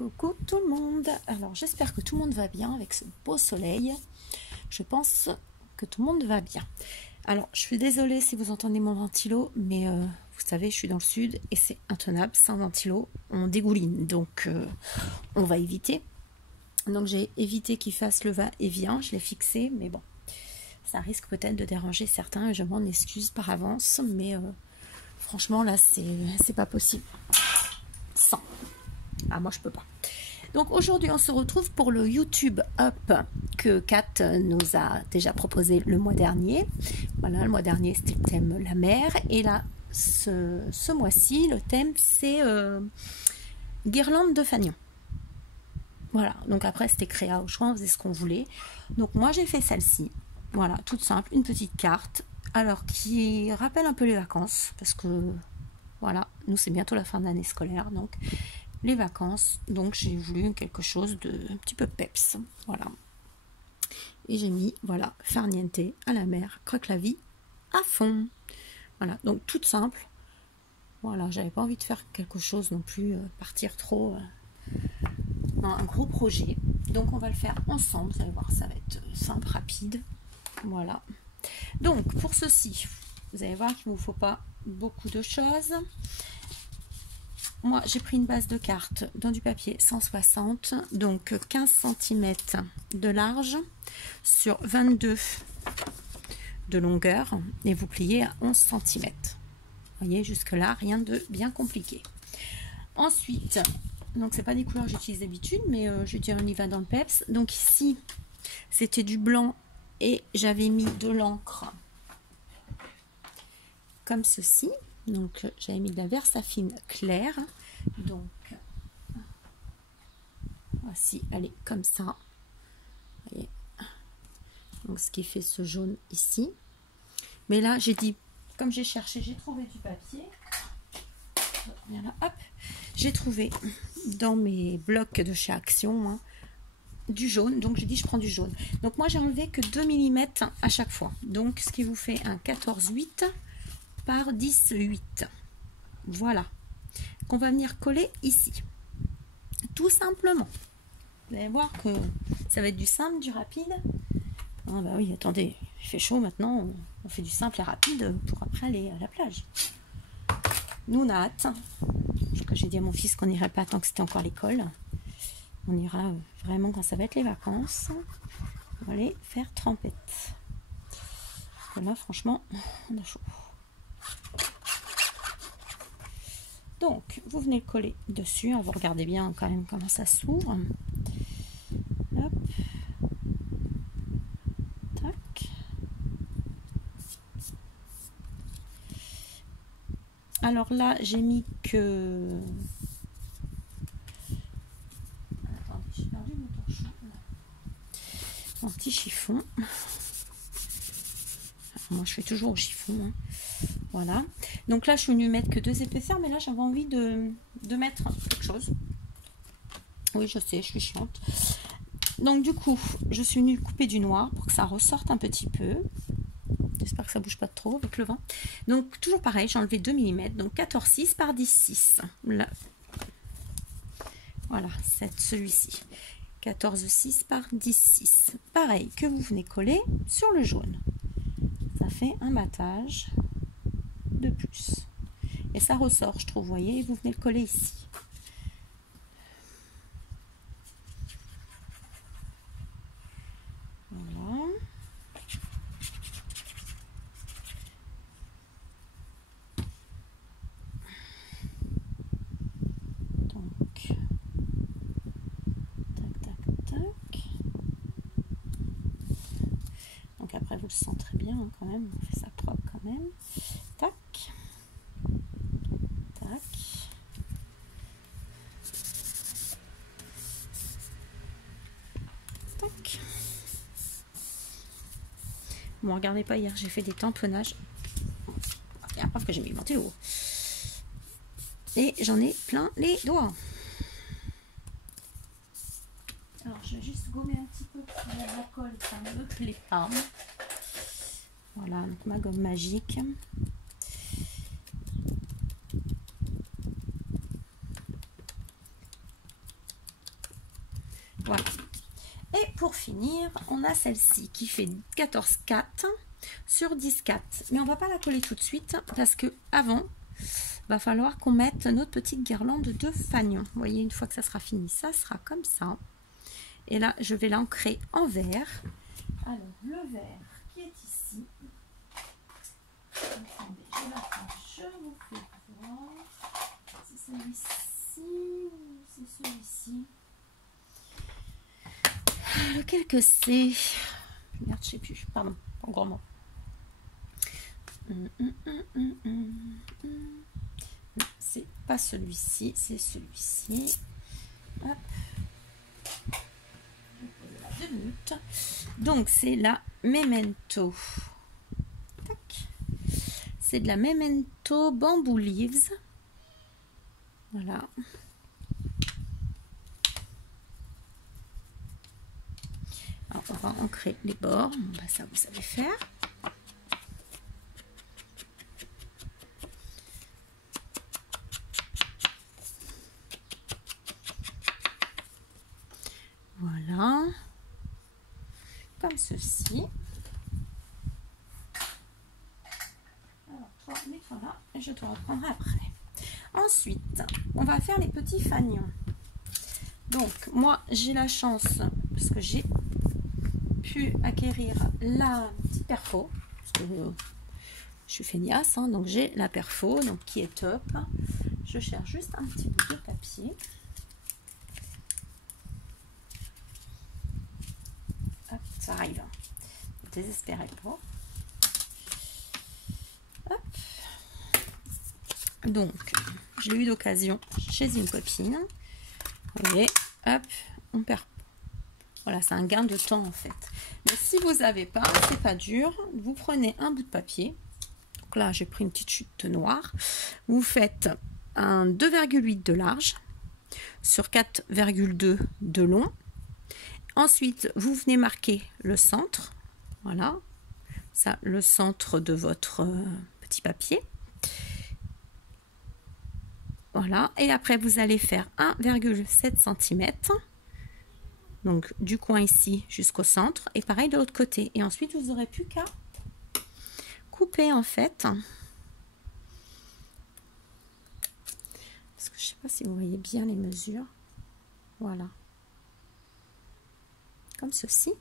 Coucou tout le monde. Alors j'espère que tout le monde va bien avec ce beau soleil. Je pense que tout le monde va bien. Alors je suis désolée si vous entendez mon ventilo, mais vous savez je suis dans le sud et c'est intenable sans ventilo, on dégouline, donc on va éviter. Donc j'ai évité qu'il fasse le va-et-vient, je l'ai fixé, mais bon, ça risque peut-être de déranger certains et je m'en excuse par avance, mais franchement là c'est pas possible. Sans. Ah, moi je peux pas. Donc aujourd'hui on se retrouve pour le YouTube Up que Kat nous a déjà proposé le mois dernier. Voilà, le mois dernier c'était le thème la mer et là ce mois-ci le thème c'est guirlande de fanion. Voilà, donc après c'était créa au choix, on faisait ce qu'on voulait. Donc moi j'ai fait celle-ci, voilà, toute simple, une petite carte, alors qui rappelle un peu les vacances, parce que voilà, nous c'est bientôt la fin de l'année scolaire, donc les vacances, donc j'ai voulu quelque chose de un petit peu peps, voilà. Et j'ai mis, voilà, farniente à la mer, croque la vie à fond. Voilà, donc toute simple. Voilà, j'avais pas envie de faire quelque chose non plus, partir trop dans un gros projet. Donc on va le faire ensemble, vous allez voir, ça va être simple, rapide. Voilà. Donc pour ceci, vous allez voir qu'il ne vous faut pas beaucoup de choses. Moi, j'ai pris une base de cartes dans du papier 160, donc 15 cm de large sur 22 de longueur et vous pliez à 11 cm. Vous voyez, jusque-là, rien de bien compliqué. Ensuite, donc c'est pas des couleurs que j'utilise d'habitude, mais je dis on y va dans le peps. Donc ici, c'était du blanc et j'avais mis de l'encre comme ceci. Donc j'avais mis de la Versafine claire, donc voici, elle est comme ça. Voyez. Donc ce qui fait ce jaune ici. Mais là j'ai dit, comme j'ai cherché, j'ai trouvé du papier. Là, hop, j'ai trouvé dans mes blocs de chez Action hein, du jaune, donc j'ai dit je prends du jaune. Donc moi j'ai enlevé que 2 mm à chaque fois, donc ce qui vous fait un 14,8 par 10,8. Voilà, qu'on va venir coller ici, tout simplement. Vous allez voir que ça va être du simple, du rapide. Ah bah oui, attendez, il fait chaud maintenant, on fait du simple et rapide pour après aller à la plage. Nous on a hâte, parce que j'ai dit à mon fils qu'on n'irait pas tant que c'était encore l'école. On ira vraiment quand ça va être les vacances. On va aller faire trempette. Parce que là franchement, on a chaud. Donc, vous venez le coller dessus. Vous regardez bien quand même comment ça s'ouvre. Hop. Tac. Alors là, j'ai mis que... Attendez, j'ai perdu mon torchon. Mon petit chiffon. Moi, je fais toujours au chiffon. Hein. Voilà. Donc là, je suis venue mettre que 2 épaisseurs, mais là, j'avais envie de mettre quelque chose. Oui, je sais, je suis chiante. Donc du coup, je suis venue couper du noir pour que ça ressorte un petit peu. J'espère que ça bouge pas trop avec le vent. Donc toujours pareil, j'ai enlevé 2 mm, donc 14,6 par 10,6. Là. Voilà, c'est celui-ci. 14,6 par 10,6. Pareil, que vous venez coller sur le jaune. Ça fait un battage de plus. Et ça ressort, je trouve, vous voyez, vous venez le coller ici. Voilà. Donc, tac, tac, tac. Donc après, vous le sentirez bien hein, quand même, on fait ça propre quand même. Tac. Tac. Tac. Bon, regardez pas, hier j'ai fait des tamponnages. Et après que j'ai mis mon télo. Et j'en ai plein les doigts. Alors je vais juste gommer un petit peu pour la colle, ça ne me plaît pas. Voilà, donc ma gomme magique. Voilà. Et pour finir, on a celle-ci qui fait 14,4 sur 10,4. Mais on va pas la coller tout de suite parce que avant, va falloir qu'on mette notre petite guirlande de fanion. Vous voyez, une fois que ça sera fini, ça sera comme ça. Et là, je vais l'ancrer en vert. Alors, le vert qui est ici. Attendez, je vous fais voir. C'est celui-ci ou c'est celui-ci? Lequel que c'est? Merde, je sais plus. Pardon, en grand mot. C'est pas celui-ci, c'est celui-ci. Hop. 2 minutes. Donc c'est la Memento. C'est de la Memento Bamboo Leaves. Voilà. Alors on va ancrer les bords. Bah, ça vous savez faire. Voilà. Comme ceci. Alors, 3 mets-toi là et je te reprendrai après. Ensuite, on va faire les petits fanions. Donc, moi, j'ai la chance, parce que j'ai pu acquérir la petite perfo, parce que je suis feignasse, hein, donc j'ai la perfo, donc qui est top. Je cherche juste un petit bout de papier. Hop, ça arrive. Ne désespérez pas. Hop. Donc, je l'ai eu d'occasion chez une copine. Vous voyez, hop, on perd. Voilà, c'est un gain de temps en fait. Mais si vous n'avez pas, c'est pas dur. Vous prenez un bout de papier. Donc là, j'ai pris une petite chute noire. Vous faites un 2,8 de large sur 4,2 de long. Ensuite, vous venez marquer le centre. Voilà, ça, le centre de votre petit papier. Voilà, et après vous allez faire 1,7 cm. Donc du coin ici jusqu'au centre. Et pareil de l'autre côté. Et ensuite, vous n'aurez plus qu'à couper en fait. Parce que je ne sais pas si vous voyez bien les mesures. Voilà. Comme ceci.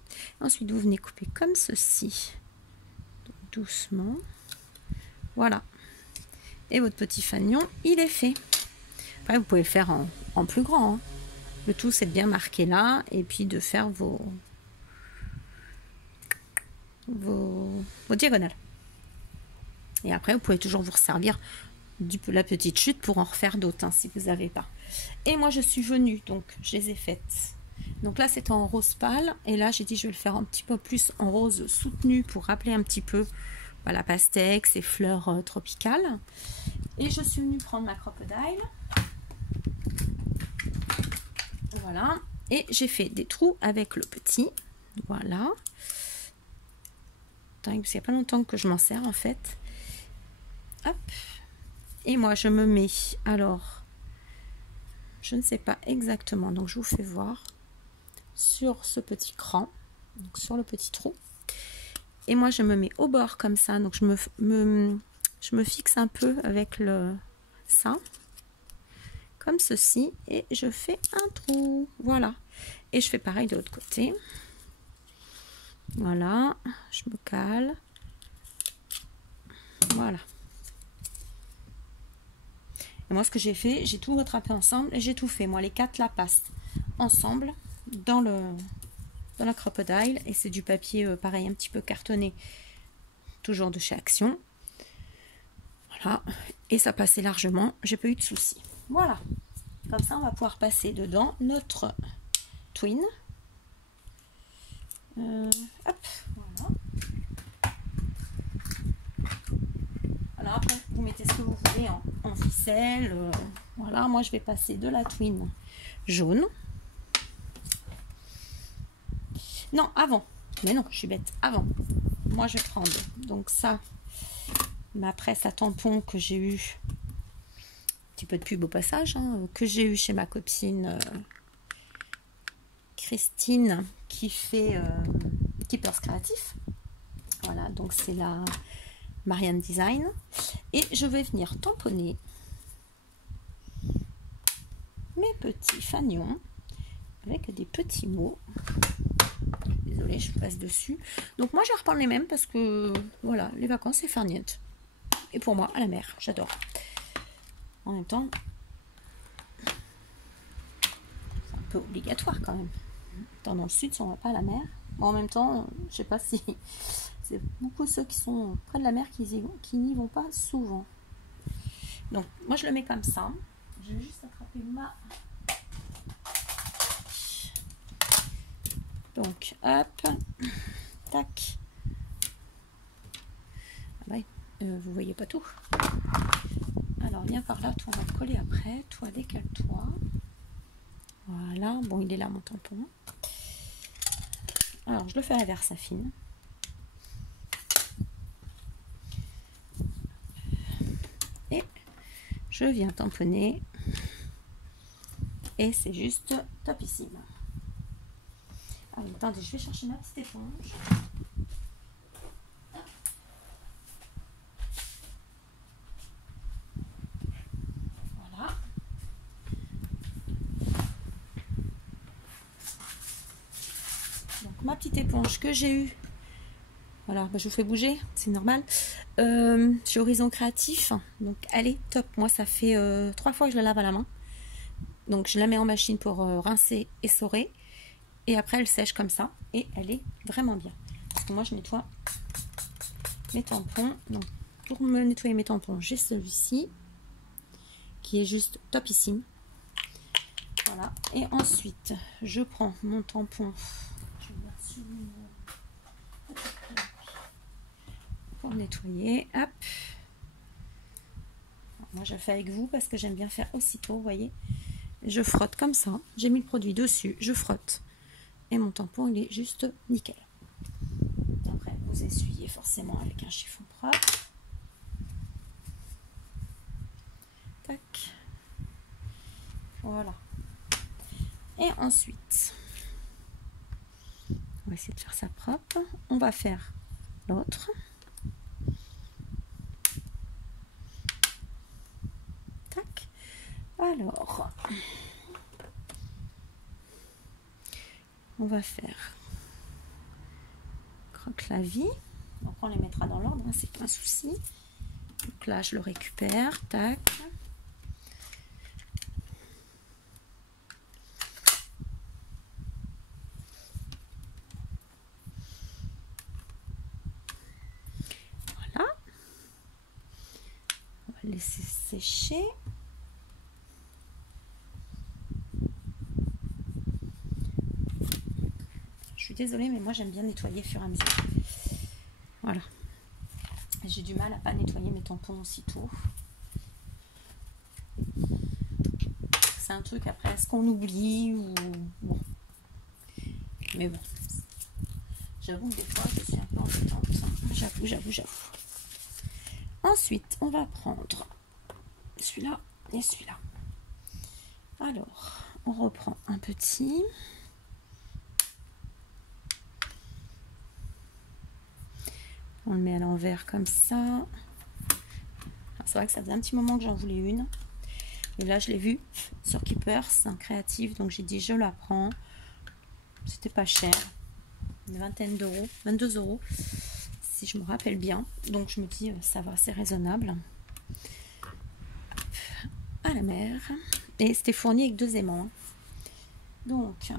Ensuite, vous venez couper comme ceci. Donc, doucement. Voilà. Et votre petit fanion, il est fait. Après, vous pouvez le faire en plus grand. Hein. Le tout, c'est de bien marquer là. Et puis de faire vos diagonales. Et après, vous pouvez toujours vous resservir de la petite chute pour en refaire d'autres, hein, si vous n'avez pas. Et moi, je suis venue, donc je les ai faites. Donc là, c'est en rose pâle. Et là, j'ai dit, je vais le faire un petit peu plus en rose soutenu pour rappeler un petit peu la pastèque, ces fleurs tropicales. Et je suis venue prendre ma crocodile. Voilà. Et j'ai fait des trous avec le petit. Voilà. Parce qu'il n'y a pas longtemps que je m'en sers en fait. Hop. Et moi, je me mets, alors, je ne sais pas exactement, donc je vous fais voir, sur ce petit cran, donc sur le petit trou. Et moi, je me mets au bord comme ça, donc je me fixe un peu avec ça, comme ceci, et je fais un trou, voilà. Et je fais pareil de l'autre côté. Voilà, je me cale. Voilà. Et moi, ce que j'ai fait, j'ai tout retrapé ensemble et j'ai tout fait. Moi, les 4 là passent ensemble dans la crocodile. Et c'est du papier, pareil, un petit peu cartonné. Toujours de chez Action. Voilà. Et ça passait largement. J'ai pas eu de soucis. Voilà. Comme ça, on va pouvoir passer dedans notre twin. Hop. Voilà. Alors après, vous mettez ce que vous voulez en ficelle. Voilà, moi je vais passer de la twine jaune. Non, avant. Mais non, je suis bête. Avant. Moi je vais prendre donc ça, ma presse à tampons que j'ai eu. Un petit peu de pub au passage, hein, que j'ai eu chez ma copine Christine qui fait Keepers Créatif. Voilà, donc c'est la Marianne Design. Et je vais venir tamponner mes petits fanions avec des petits mots. Désolée, je passe dessus. Donc moi je vais reprendre les mêmes parce que voilà, les vacances c'est farniente. Et pour moi, à la mer, j'adore. En même temps, c'est un peu obligatoire quand même. Dans le sud, si on va pas à la mer. Mais en même temps, je sais pas si c'est beaucoup ceux qui sont près de la mer qui n'y vont pas souvent. Donc moi je le mets comme ça. Je vais juste attraper ma... Donc hop, tac. Ah ouais, vous voyez pas tout. Alors viens par là, toi on va te coller après. Toi décale-toi. Voilà, bon il est là mon tampon. Alors je le fais à la Versafine. Et je viens tamponner. Et c'est juste topissime. Ah oui, attendez, je vais chercher ma petite éponge. Voilà. Donc ma petite éponge que j'ai eue. Voilà, bah, je vous fais bouger, c'est normal. Chez Horizon Créatif. Donc elle est top. Moi ça fait 3 fois que je la lave à la main. Donc je la mets en machine pour rincer, essorer. Et après elle sèche comme ça. Et elle est vraiment bien. Parce que moi je nettoie mes tampons. Donc pour me nettoyer mes tampons, j'ai celui-ci. Qui est juste topissime. Voilà. Et ensuite, je prends mon tampon. Je vais mettre sur une... pour nettoyer. Hop. Moi je le fais avec vous parce que j'aime bien faire aussitôt, vous voyez. Je frotte comme ça, j'ai mis le produit dessus, je frotte. Et mon tampon il est juste nickel. Après vous essuyez forcément avec un chiffon propre. Tac. Voilà. Et ensuite, on va essayer de faire ça propre. On va faire l'autre. Tac. Alors, on va faire croque la vie. Donc on les mettra dans l'ordre, hein, c'est pas un souci. Donc là je le récupère, tac. Voilà. On va laisser sécher. Je suis désolée, mais moi j'aime bien nettoyer au fur et à mesure. Voilà. J'ai du mal à pas nettoyer mes tampons aussitôt. C'est un truc après, est-ce qu'on oublie ou bon. Mais bon. J'avoue que des fois je suis un peu embêtante. J'avoue. Ensuite, on va prendre celui-là et celui-là. Alors, on reprend un petit. On le met à l'envers comme ça. C'est vrai que ça faisait un petit moment que j'en voulais une. Et là, je l'ai vu sur Keepers, c'est un créatif. Donc, j'ai dit, je la prends. C'était pas cher. Une vingtaine d'euros. 22 euros. Si je me rappelle bien. Donc, je me dis, ça va, c'est raisonnable. À la mer. Et c'était fourni avec 2 aimants. Hein. Donc...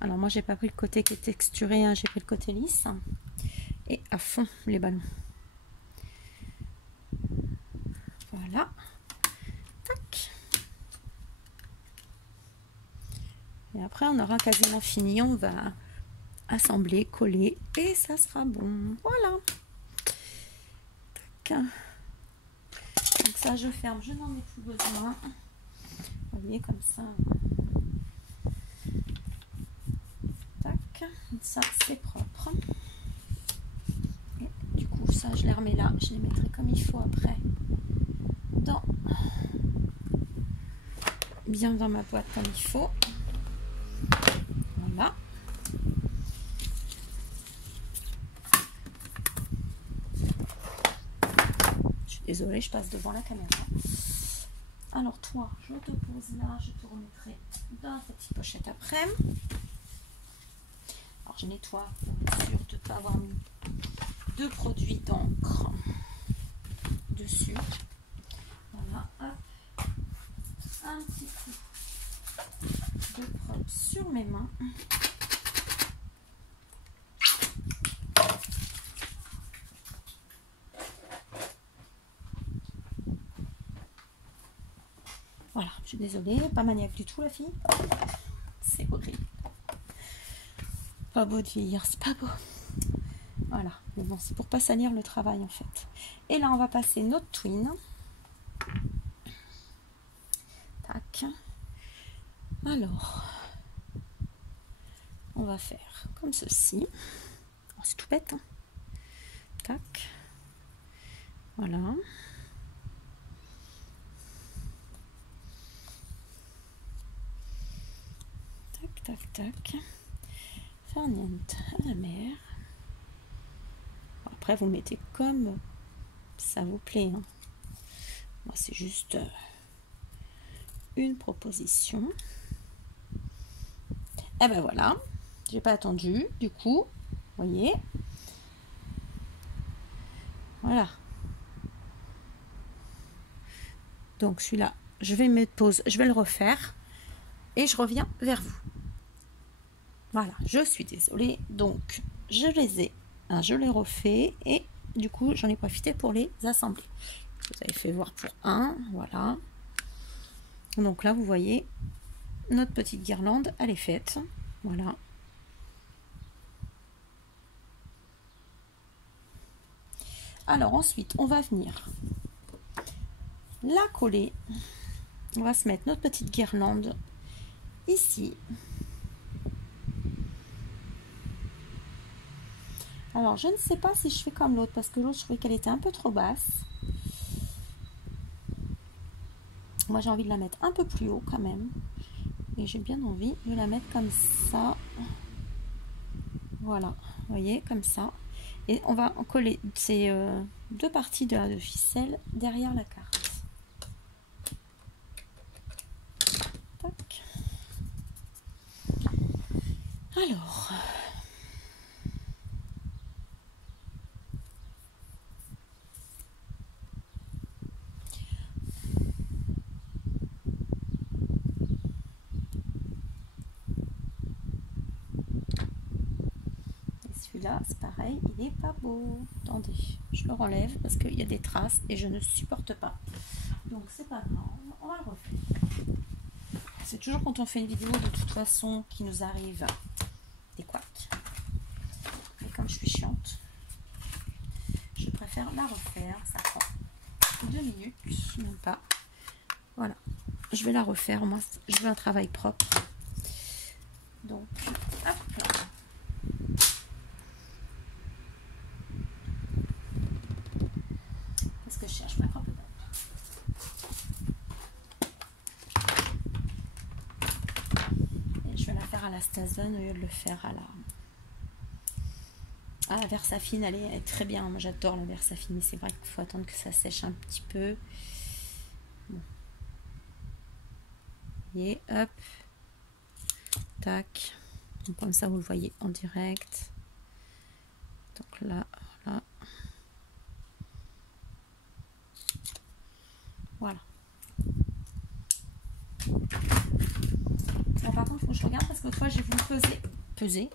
Alors moi j'ai pas pris le côté qui est texturé, hein, j'ai pris le côté lisse et à fond les ballons. Voilà. Tac. Et après on aura quasiment fini, on va assembler, coller et ça sera bon. Voilà. Tac. Donc ça, je ferme, je n'en ai plus besoin. Vous voyez, comme ça. Tac, ça c'est propre. Et du coup, ça, je les remets là. Je les mettrai comme il faut après. Bien dans ma boîte comme il faut. Voilà. Je suis désolée, je passe devant la caméra. Alors toi, je te pose là, je te remettrai dans ta petite pochette après. Alors je nettoie pour être sûr de ne pas avoir mis de produits d'encre dessus. Voilà, hop. Un petit coup de propre sur mes mains. Voilà, je suis désolée, pas maniaque du tout la fille. C'est horrible. Pas beau de vieillir, c'est pas beau. Voilà, mais bon, c'est pour pas salir le travail en fait. Et là, on va passer notre twin. Tac. Alors, on va faire comme ceci. Oh, c'est tout bête, hein. Tac. Voilà. Tac, tac, tac. Farniente à la mer. Après, vous mettez comme ça vous plaît, hein. Moi, c'est juste une proposition. Et ben voilà, j'ai pas attendu, du coup, vous voyez, voilà. Donc celui-là, je vais mettre pause, je vais le refaire et je reviens vers vous. Voilà, je suis désolée, donc je les ai, hein, je les refais et du coup j'en ai profité pour les assembler. Vous avez fait voir pour un, voilà. Donc là, vous voyez, notre petite guirlande, elle est faite, voilà. Alors ensuite, on va venir la coller. On va se mettre notre petite guirlande ici. Alors, je ne sais pas si je fais comme l'autre, parce que l'autre, je trouvais qu'elle était un peu trop basse. Moi, j'ai envie de la mettre un peu plus haut quand même. Et j'ai bien envie de la mettre comme ça. Voilà, vous voyez, comme ça. Et on va coller ces deux parties de ficelle derrière la carte. Tac. Alors... Celui-là, c'est pareil, il n'est pas beau. Attendez, je le relève parce qu'il y a des traces et je ne supporte pas. Donc c'est pas grave, on va le refaire. C'est toujours quand on fait une vidéo de toute façon qui nous arrive des couacs. Et comme je suis chiante, je préfère la refaire. Ça prend 2 minutes, même pas. Voilà, je vais la refaire. Moi, je veux un travail propre. Donc, hop là. Qu'est-ce que je cherche? Ma propre date. Et je vais la faire à la Stazone au lieu de le faire à la Versafine. Elle est très bien. Moi, j'adore la Versafine, mais c'est vrai qu'il faut attendre que ça sèche un petit peu. Bon. Et hop. Tac. Donc, comme ça, vous le voyez en direct. Donc là, voilà. Voilà. Bon, par contre, il faut que je regarde parce que l'autre fois, j'ai voulu poser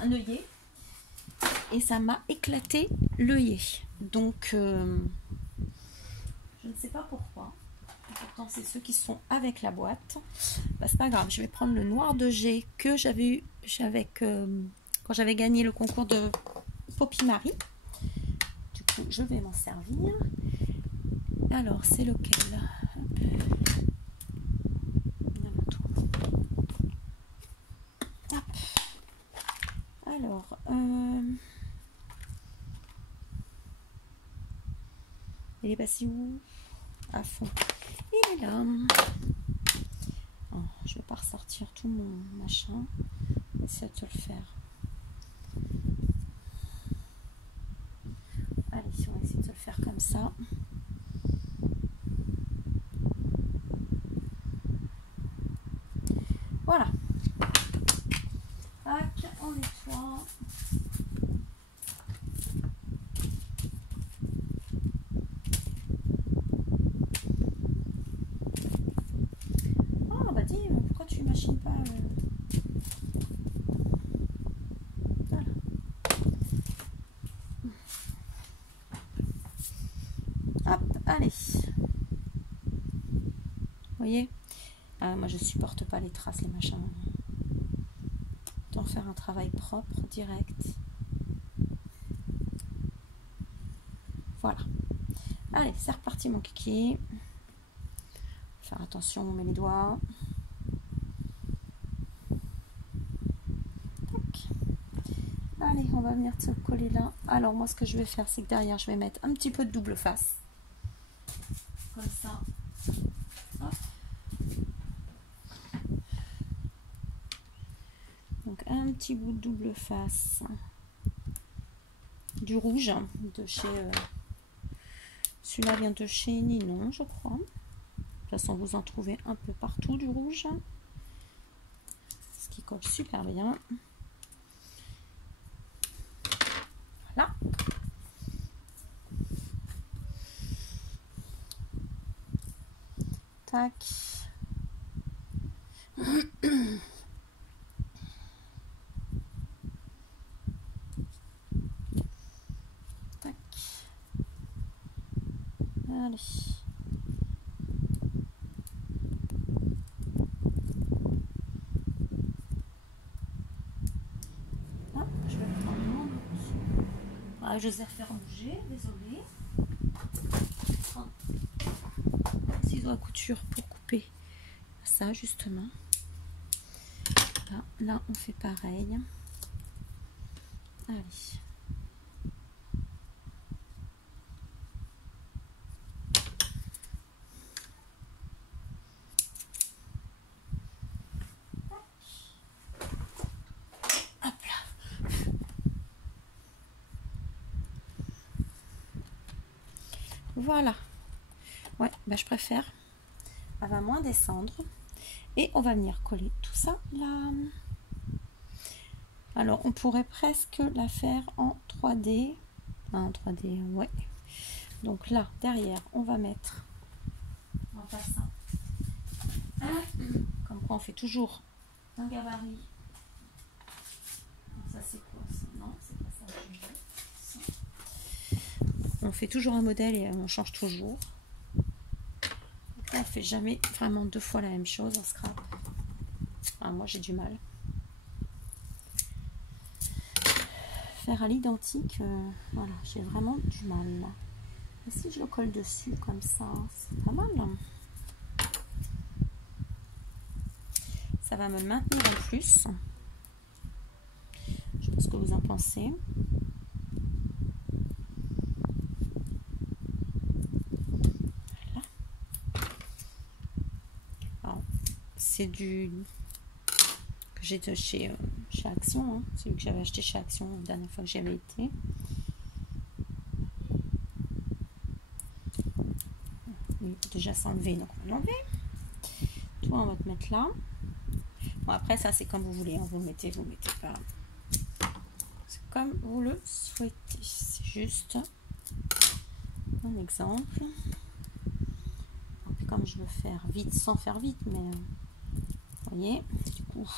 un œillet et ça m'a éclaté l'œillet. Donc, je ne sais pas pourquoi. Pourtant, c'est ceux qui sont avec la boîte. Bah, c'est pas grave, je vais prendre le noir de G que j'avais eu quand j'avais gagné le concours de Poppy Marie. Du coup, je vais m'en servir. Alors, c'est lequel? Hop. Alors, il est passé où? À fond. Il est là. Oh, je vais pas ressortir tout mon machin. Essayer de te le faire. Allez, si on va essayer de se le faire comme ça. Voilà. Tac, on nettoie. Oh bah dis, pourquoi tu machines pas Voilà. Hop, allez. Vous voyez? Ah, moi je supporte pas les traces, les machins. Autant faire un travail propre, direct. Voilà. Allez, c'est reparti mon kiki. Faire attention, on met les doigts. Tac. Allez, on va venir se coller là. Alors moi ce que je vais faire, c'est que derrière, je vais mettre un petit peu de double face. Comme ça. Hop. Donc un petit bout de double face. Du rouge de chez... celui-là vient de chez Ninon, je crois. De toute façon, vous en trouvez un peu partout du rouge. Ce qui colle super bien. Voilà. Tac. Tac. Allez. Ah, je vais le prendre. Ah, je vais faire bouger, désolé. Ciseaux à couture pour couper ça justement. Là on fait pareil. Allez. Hop là. Voilà. Ouais, bah je préfère. Elle va moins descendre. Et on va venir coller tout ça là. Alors on pourrait presque la faire en 3D. En 3D, ouais. Donc là, derrière, on va mettre. On va faire ça. Comme quoi on fait toujours un gabarit. Ça c'est quoi ça? Non, c'est pas ça. On fait toujours un modèle et on change toujours. Donc là, on fait jamais vraiment deux fois la même chose en scrap. Ah, moi j'ai du mal. Faire à l'identique, voilà, j'ai vraiment du mal. Et si je le colle dessus comme ça, c'est pas mal. Ça va me maintenir en plus. Je sais pas ce que vous en pensez. Voilà. C'est du que j'ai de chez Action, hein. Celui que j'avais acheté chez Action la dernière fois que j'y avais été. Il peut déjà s'enlever, donc on va l'enlever. Toi, on va te mettre là. Bon, après, ça, c'est comme vous voulez. Hein. Vous le mettez pas. C'est comme vous le souhaitez. C'est juste un exemple. Et comme je veux faire vite, sans faire vite, mais vous voyez, du coup,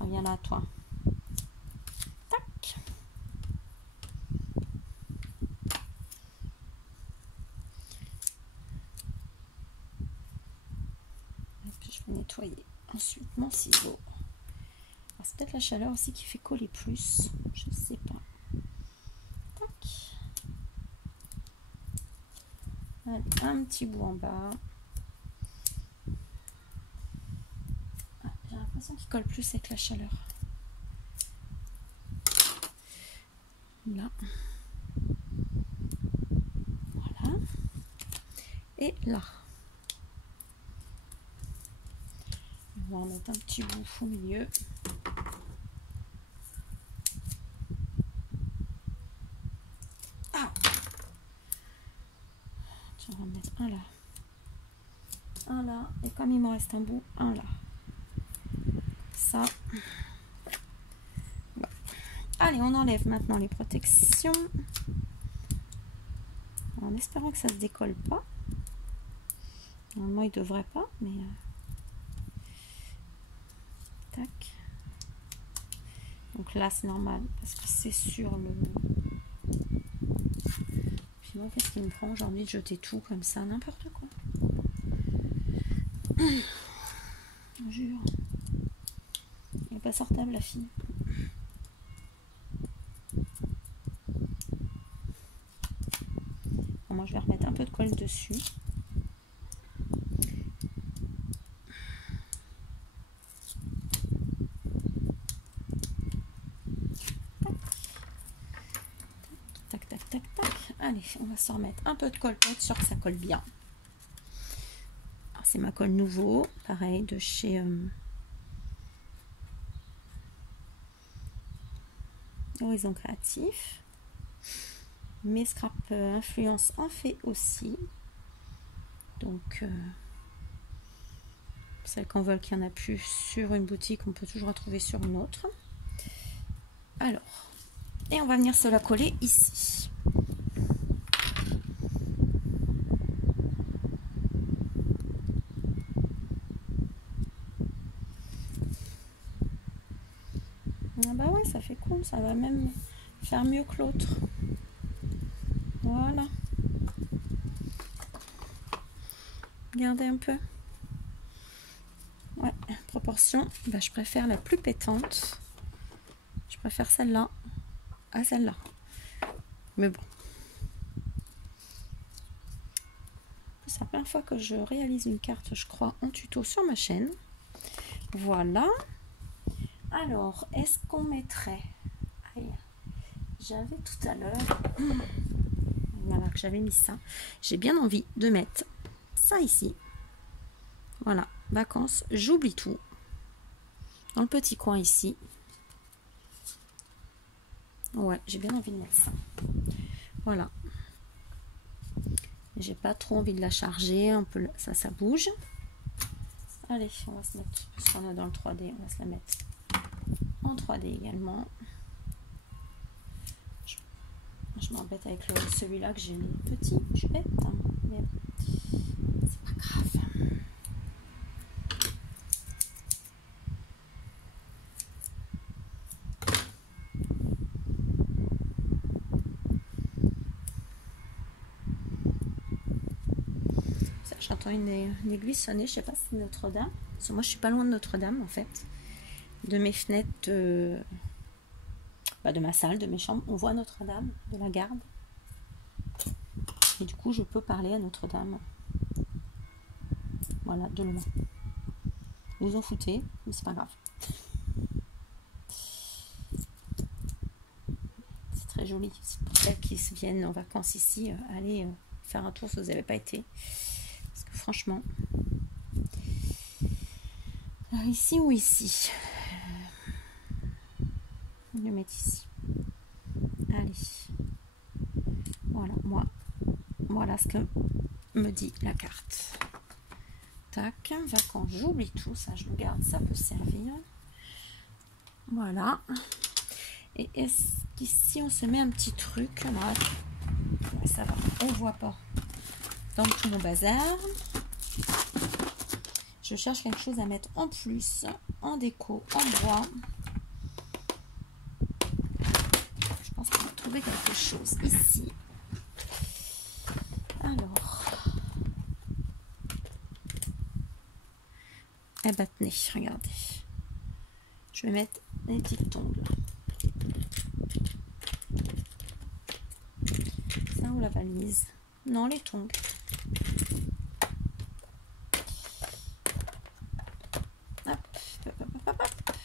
reviens là, toi. Tac. Et puis, je vais nettoyer ensuite mon ciseau. C'est peut-être la chaleur aussi qui fait coller plus. Je ne sais pas. Tac. Allez, un petit bout en bas. Ah, j'ai l'impression qu'il colle plus avec la chaleur. Là. Voilà. Et là. On va en mettre un petit bout au milieu. Ah, tiens, on va en mettre un là. Un là. Et comme il me reste un bout, un là. Ça. Voilà. Allez, on enlève maintenant les protections. En espérant que ça ne se décolle pas. Normalement, il ne devrait pas, mais... Tac. Donc là, c'est normal, parce que c'est sur le... Puis moi, qu'est-ce qui me prend? J'ai envie de jeter tout comme ça, n'importe quoi. Je jure. Elle n'est pas sortable, la fille. Bon, moi, je vais remettre un peu de colle dessus. Tac, tac, tac, tac. Allez, on va se remettre un peu de colle pour être sûr que ça colle bien. C'est ma colle nouveau, pareil, de chez Horizon Créatif. Mes Scrap Influence en fait aussi. Donc, celles qu'on veut qu'il n'y en a plus sur une boutique, on peut toujours la trouver sur une autre. Alors, et on va venir se la coller ici. Ah bah ouais, ça fait cool, ça va même faire mieux que l'autre. Voilà. Regardez un peu. Ouais, proportion, bah, je préfère la plus pétante. Je préfère celle-là à celle-là. Mais bon. C'est la première fois que je réalise une carte, je crois, en tuto sur ma chaîne. Voilà. Alors, est-ce qu'on mettrait... J'avais tout à l'heure... Voilà, que j'avais mis ça. J'ai bien envie de mettre ça ici. Voilà, vacances, j'oublie tout. Dans le petit coin ici. Ouais, j'ai bien envie de mettre ça. Voilà. J'ai pas trop envie de la charger. Un peu, ça bouge. Allez, on va se mettre, puisqu'on est dans le 3D, on va se la mettre en 3D également. Je m'embête avec celui-là que j'ai les petits. Je suis bête, hein, mais c'est pas grave. J'entends une aiguille sonner, je sais pas si c'est Notre-Dame. Parce que moi, je suis pas loin de Notre-Dame en fait. De mes fenêtres, de ma salle, de mes chambres, on voit Notre-Dame de la Garde. Et du coup, je peux parler à Notre-Dame. Voilà, de loin. Vous en foutez, mais c'est pas grave. C'est très joli. C'est pour celles qui se viennent en vacances ici, allez faire un tour si vous n'avez pas été. Parce que franchement... Alors ici ou ici? Je vais le mettre ici. Allez. Voilà, moi. Voilà ce que me dit la carte. Tac, vacances, j'oublie tout, ça je le garde, ça peut servir. Voilà. Et est-ce qu'ici on se met un petit truc? Alors, ça va, on voit pas dans tout mon bazar. Je cherche quelque chose à mettre en plus, en déco, en bois. Je pense qu'on va trouver quelque chose ici. Alors, eh ben tenez, regardez. Je vais mettre des petites tongs. Ça ou la valise? Non, les tongs. Hop, hop, hop, hop, hop.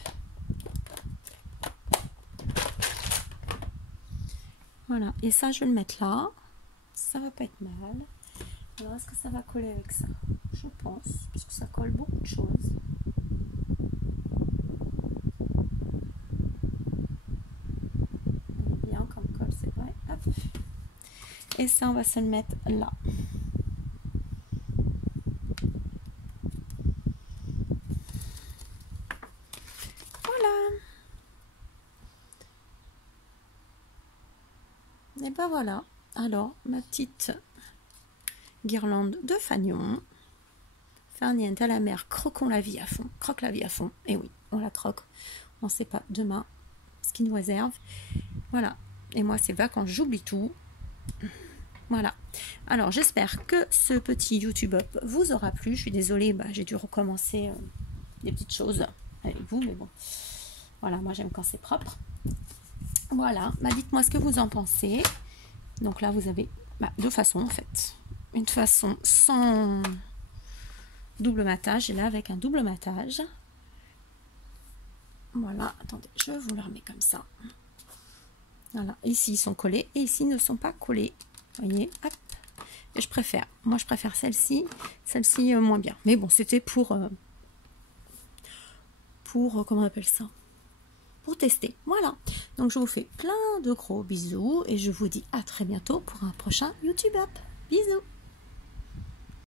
Voilà, et ça je vais le mettre là. Ça va pas être mal. Alors est-ce que ça va coller avec ça? Je pense, puisque ça colle beaucoup de choses. Bien comme colle, c'est vrai. Hop. Et ça, on va se le mettre là. Voilà. Et ben voilà. Alors, ma petite guirlande de fanion. Farniente à la mer, croquons la vie à fond. Croque la vie à fond. Et oui, on la croque. On ne sait pas demain ce qui nous réserve. Voilà. Et moi, c'est vacances, j'oublie tout. Voilà. Alors, j'espère que ce petit YouTube Up vous aura plu. Je suis désolée, j'ai dû recommencer des petites choses avec vous, mais bon. Voilà, moi, j'aime quand c'est propre. Voilà. Dites-moi ce que vous en pensez. Donc là, vous avez deux façons, en fait. Une façon sans double matage et là, avec un double matage. Voilà. Attendez, je vous le remets comme ça. Voilà. Ici, ils sont collés et ici, ils ne sont pas collés. Vous voyez, hop. Et je préfère, moi je préfère celle-ci moins bien. Mais bon, c'était pour comment on appelle ça? Pour tester. Voilà. Donc je vous fais plein de gros bisous et je vous dis à très bientôt pour un prochain YouTube Up. Bisous.